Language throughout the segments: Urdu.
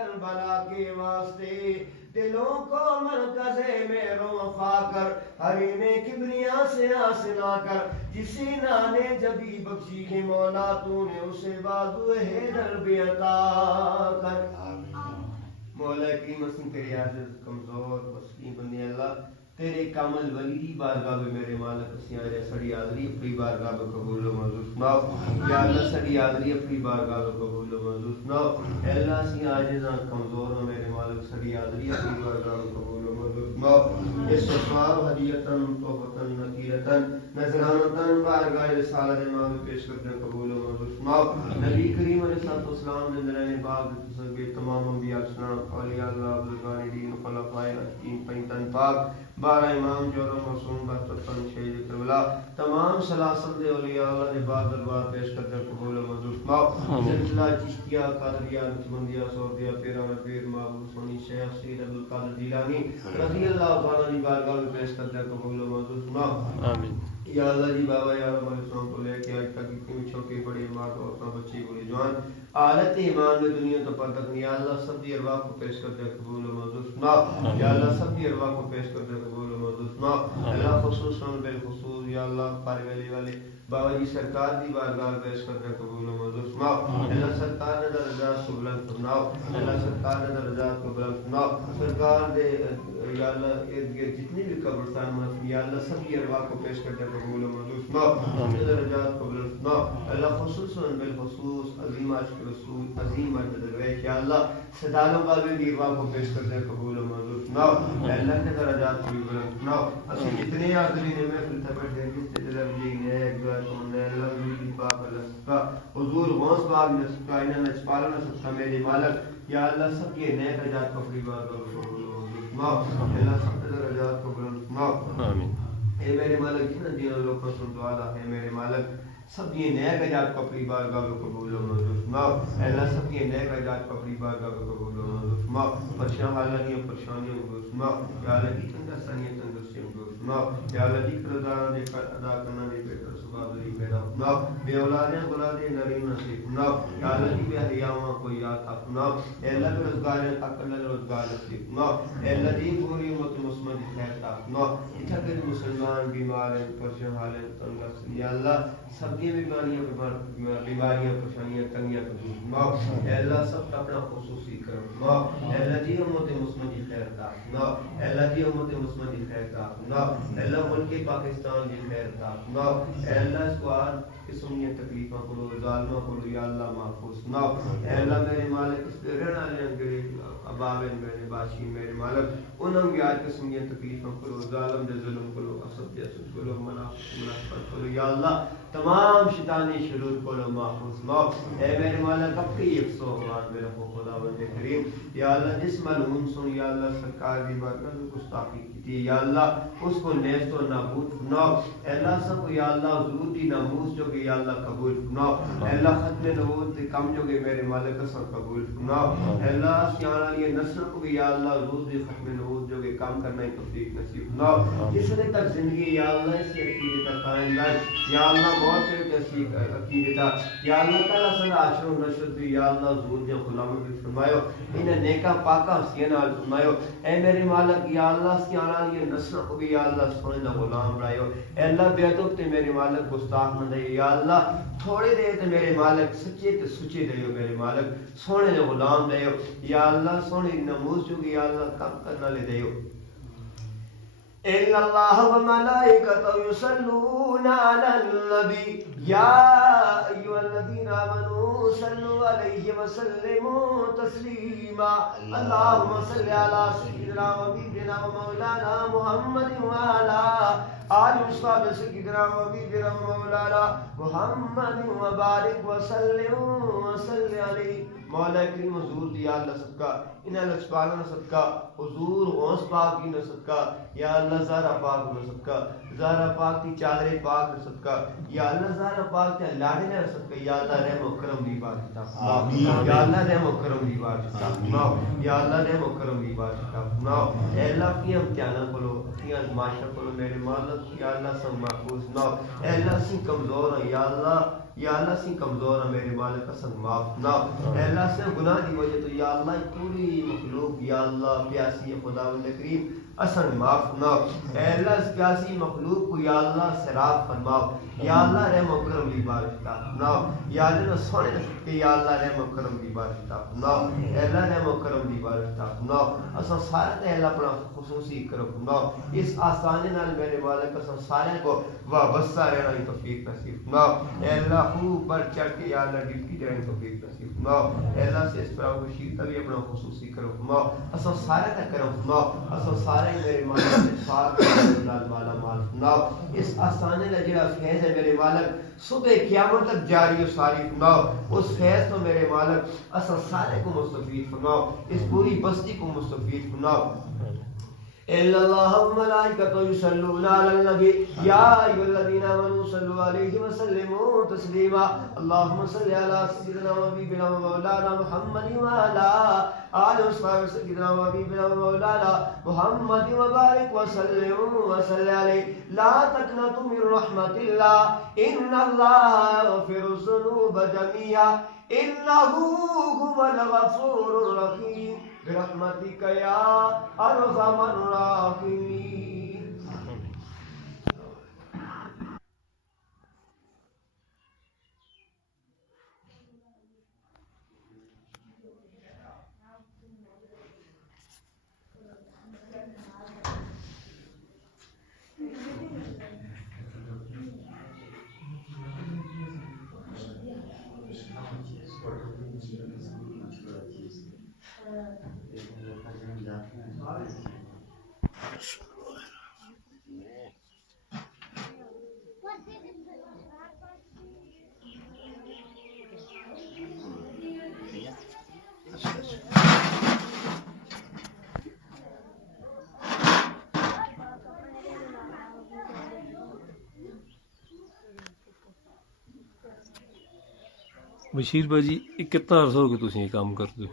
کربلا کے واسطے دلوں کو مرکز مہر و وفا کر، حریم کبریا سے آسنا کر، جسی نانے جبی بخشی ہے مولا تو نے اسے بازو حیدر بھی عطا کر۔ مولا کریم اسم تیری عاجز کمزور مسکین بندے اللہ تیرے کامل ولی دی بارگاہ میں میرے مالک اسی آجے سڑی آدری اپنی بارگاہ میں قبول و منظور سناؤ۔ یا اللہ سڑی آدری اپنی بارگاہ میں قبول و منظور سناؤ۔ اے اللہ اسی آجزاں کمزور ہو میرے مالک سڑی آدری اپنی بارگاہ میں قبول و منظور سناؤ۔ اس سواب حدیتاً توبتاً نکیرتاً نظرانتاً بارگاہ رسالت امام پیش کرتے قبول و منظور سناؤ۔ نبی کریم علیہ السلام نے درین باغ تصویر تمام انبیاء اسلام اولیاء اللہ بزرگان دین خلفائے راشدین پینتن پاک 12 امام جورو معصوم بہتر شہید کربلا تمام سلاسل دے اولیاء اللہ نے بعد دربار پیش کرتے قبول و منظور فرماؤ۔ سلسلہ چشتیہ قادریہ نقشبندیہ سعودیہ پیرا پیر محبوب سونی شیخ سید عبدالقادر جیلانی رضی اللہ تعالیٰ نے بارگاہ میں پیش کرتے قبول و منظور فرماؤ۔ آمین۔ یا اللہ جی بابا یا رب علیہ السلام کو لے کے آج تک اتنی چھوٹی بڑی ماں کو اپنا بچی بڑی جوان حالت ایمان میں دنیا تو پر تک یا اللہ سب دی ارواح کو پیش کرتے قبول و منظور فرماؤ۔ یا اللہ سب دی ارواح کو پیش کرتے قبول و منظور فرماؤ۔ اللہ خصوصاً بالخصوص یا اللہ پارے ولی والے بابا جی سرکار دی بارگاہ پیش کرتے قبول و منظور فرماؤ۔ اللہ سرکار نے درجات کو بلند فرماؤ۔ اللہ سرکار نے درجات کو بلند فرماؤ۔ سرکار دے یا اللہ ارد گرد جتنی بھی قبرستان منفی یا اللہ سب کی ارواح کو پیش کرتے قبول و منظور فرماؤ۔ اپنے درجات کو بلند فرماؤ۔ اللہ خصوصاً بالخصوص عظیم عاشق رسول عظیم مرد درویش یا اللہ صدالوں کا بھی ارواح کو پیش کرتے قبول و منظور فرماؤ۔ اے اللہ کے درجات کو بھی بلند فرماؤ۔ اسی جتنے حاضرین ہیں محفل تھے بیٹھے ہیں جس سے دلر جی نے ایک دعا سننے اللہ بھی پاک اللہ سکا حضور غوث پاک نے سکا انہیں نچپالا نہ سکا میری مالک یا اللہ سب کے نئے درجات کو اپنی بار قبول اللہ سب درجات کو بلند فرماؤ۔ آمین۔ اے میرے مالک جن دینوں لوگوں سن دعا دا ہے میرے مالک سب یہ نئے درجات کو اپنی بارگاہ میں قبول و منظور فرماؤ۔ اے اللہ سب یہ نئے درجات کو اپنی بارگاہ میں قبول و منظور فرماؤ۔ پریشانیوں کو دور فرماؤ یا اللہ کی تنگ آسانیاں تندرستیوں کو دور فرماؤ یا اللہ کی قرضدار نے ادا کرنا نہیں بہتر صبح دلی پیدا فرماؤ۔ بے اولادیں اولادیں نریم نصیب فرماؤ یا اللہ کی بے حیاواں کو یاد فرماؤ۔ اے اللہ کے روزگاریں تک اللہ روزگار نصیب فرماؤ۔ اے اللہ دی پوری امت مسلمان کی خیر عطا فرماؤ۔ اتھا کہ مسلمان بیمار ہیں پریشان حال ہیں تنگ یا اللہ سب یہ بیماریاں پریشانیاں تنگیاں کو دور فرماؤ۔ اے اللہ سب کا اپنا خصوصی کرم فرماؤ۔ اے اللہ جی امت مسلمان کی خیر عطا فرماؤ۔ اے اللہ جی امت مسلمان کی خیر عطا فرماؤ۔ اے اللہ ملک پاکستان کی خیر عطا فرماؤ۔ اے اللہ اس کو ہر قسم کی تکلیفوں کو ظالموں کو یا اللہ محفوظ فرماؤ۔ اے اللہ میرے مالک اس پہ رہنے والے غریب ابابین میرے بادشاہ میرے مالک انہوں کی ہر قسم کی تکلیفوں کو ظالم دے ظلم کو اسد دے اسد کو منافقت کو یا اللہ تمام شیطانی شرور کو محفوظ فرماؤ۔ اے میرے مالک اپنی 100 میرے خدا بند کریم یا اللہ جس ملعون سن یا اللہ سرکار دی بارگاہ میں گستاخی کی یا اللہ اس کو نیست و نابود فرماؤ۔ اے اللہ سب کو یا اللہ حضور دی ناموس جو کہ یا اللہ قبول فرماؤ۔ اے اللہ ختم نبوت سے کم جو کہ میرے مالک سب قبول فرماؤ۔ اے اللہ سیان علی نسل کو بھی یا اللہ حضور دی ختم نبوت جو کہ کام کرنا ہی توفیق نصیب فرماؤ۔ جس نے تک زندگی یا اللہ اس کی عقیدت تک قائم رہے یا اللہ موت کے اسی عقیدت یا اللہ تعالیٰ صلی عاشر و نشر بھی یا اللہ حضور دی غلام بھی فرمائیو انہیں نیکا پاکا سین آل فرمائیو۔ اے میرے مالک یا اللہ سیان علی نسل کو بھی یا اللہ سونے دا غلام رہیو۔ اے اللہ بیعتب تے میرے مالک گستاخ نہ دے یا اللہ تھوڑے دے تے میرے مالک سچے تے سچے دیو میرے مالک سونے دے غلام دیو یا اللہ سونے نموز جو یا اللہ کم کرنا لے دیو۔ ان اللہ و ملائکتہ یصلون علی النبی یا ایھا الذین آمنوا صلوا علیہ وسلموا تسلیما اللہم صل علی سیدنا و حبیبنا و مولانا محمد وعلی آل اصحاب سیدنا و حبیبنا و مولانا محمد وبارک وسلم علیہ۔ مولا کریم حضور دی اللہ صدقہ انہاں لچپالنا صدقہ حضور غوث پاک کی صدقہ یا اللہ زہرا پاک کی صدقہ زہرا پاک کی چادر پاک کی صدقہ یا اللہ زہرا پاک کے لاڑے نے صدقہ یا اللہ رحم و کرم دی بارگاہ آمین یا اللہ رحم و کرم دی بارگاہ آمین یا اللہ رحم و کرم دی بارگاہ آمین۔ اے اللہ کی امتحانات کھولو اپنی آزمائشاں کھولو میرے مالک یا اللہ سب محفوظ نہ اے اللہ سی کمزور ہیں یا اللہ یا اللہ سی کمزور ہیں میرے مالک اسن معاف فرما اے اللہ سے گناہ کی وجہ تو یا اللہ پوری مخلوق یا اللہ پیاسی خداوند کریم اسن معاف فرما اے اللہ اس پیاسی مخلوق کو یا اللہ سیراب فرماؤ یا اللہ رحم و کرم کی بارش عطا فرماؤ یا اللہ سونے کے یا اللہ رحم و کرم کی بارش عطا فرماؤ اے اللہ رحم و کرم کی بارش عطا فرماؤ اسن سارے تے اللہ اپنا خصوصی کرم فرماؤ اس آسانی نال میرے مالک اسن سارے کو وابستہ رہنا کی توفیق نصیب فرماؤ اے اللہ خوب بڑھ چڑھ کے یا اللہ ڈیوٹی دینے کی توفیق نصیب فرماؤ اے اللہ سے اس طرح بشیر تبھی اپنا خصوصی کرم فرماؤ اسن سارے تے کرم فرماؤ اسن سارے میرے مالک سے پاک نال مالا مال فرماؤ اس آسانی کا جڑا فیض ہے میرے مالک صبح قیامت تک جاری و ساری فرماؤ اس فیض تو میرے مالک اسن سارے کو مستفید فرماؤ اس پوری بستی کو مستفید فرماؤ إِنَّ اللَّهَ وَمَلَائِكَتَهُ يُصَلُّونَ عَلَى النَّبِيِّ يَا أَيُّهَا الَّذِينَ آمَنُوا صَلُّوا عَلَيْهِ وَسَلِّمُوا تَسْلِيمًا اللهم صل على سيدنا وحبيبنا ومولانا محمد وعلى آل وصحبه سيدنا وحبيبنا ومولانا محمد وبارك وسلم عليه لا تقنطوا من رحمة الله إن الله يغفر الذنوب جميعا إنه هو الغفور الرحيم برحمتك يا أرحم الراحمين. بشیر بھائی جی کتنا عرصہ ہو گیا تسی یہ کام کرتے ہو؟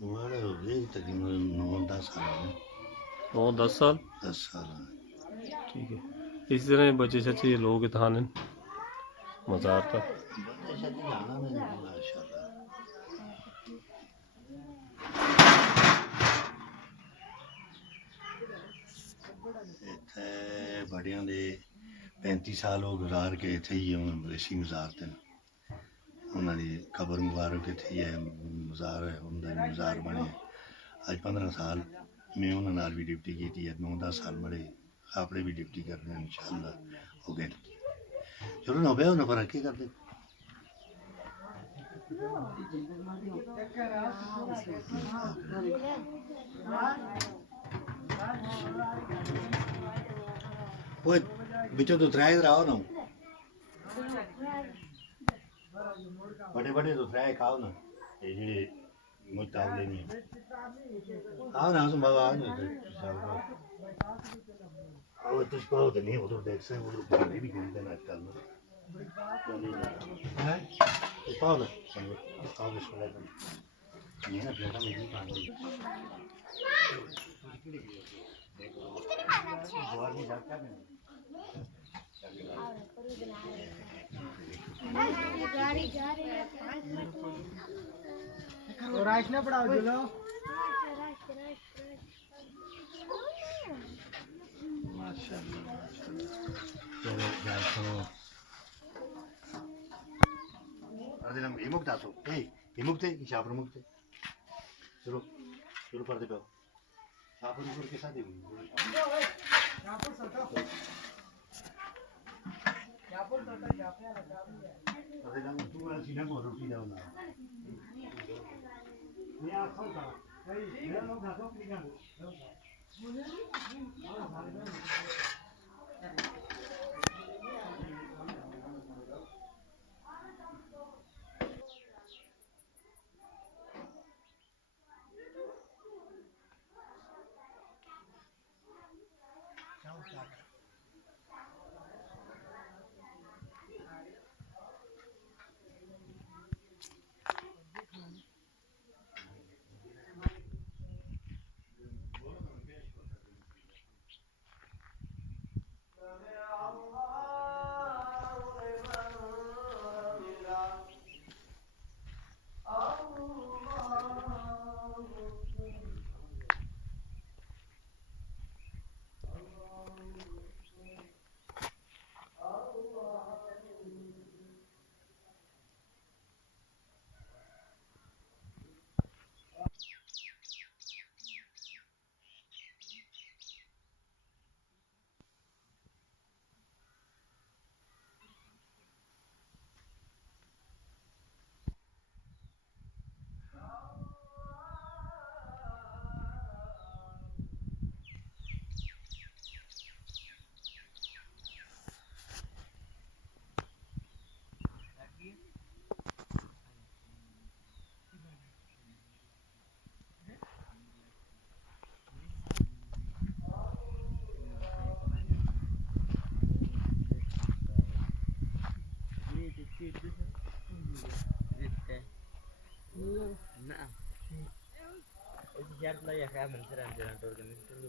ہمارے ہو گئے تقریباً 9-10 سال. 9-10 سال. 10 سال. ٹھیک ہے. اسی طرح بچے چچے لوگ اتنا نے مزار تک بڑے شدید جانا نہیں ماشاء اللہ. اتنے بڑیاں دے 35 سال ہو گزار کے اتنے ہی ریسی گزارتے ہیں. انہوں نے قبر مبارک اتنے ہی ہے مزار ہے انہوں نے مزار بنے. اج 15 سال میں انہوں نے بھی ڈیوٹی کی تھی. 9-10 سال بڑے اپنے بھی ڈیوٹی کر رہے ہیں انشاءاللہ ہو گئے. چلو نہ بیا نہ فرق کر دے. وہ بچوں تو ترائے راؤ نا بڑے بڑے تو ترائے کھاؤ نا یہ جڑے متاولے نہیں آؤ نا سن بابا آؤ نا وہ تجھ پاؤ تو نہیں ادھر دیکھ سے ادھر پانی بھی گھومتے نا آج کل پاؤ نا پاؤ بسم اللہ یہ نا پلیٹا میں نہیں پانی رائش نہ پڑاؤ چلو چلو شروع کر دے پاؤ آپ کے ساتھ روٹی Siap lah ya kayak menceran jalan turun dulu.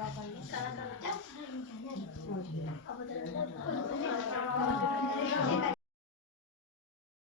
Kalau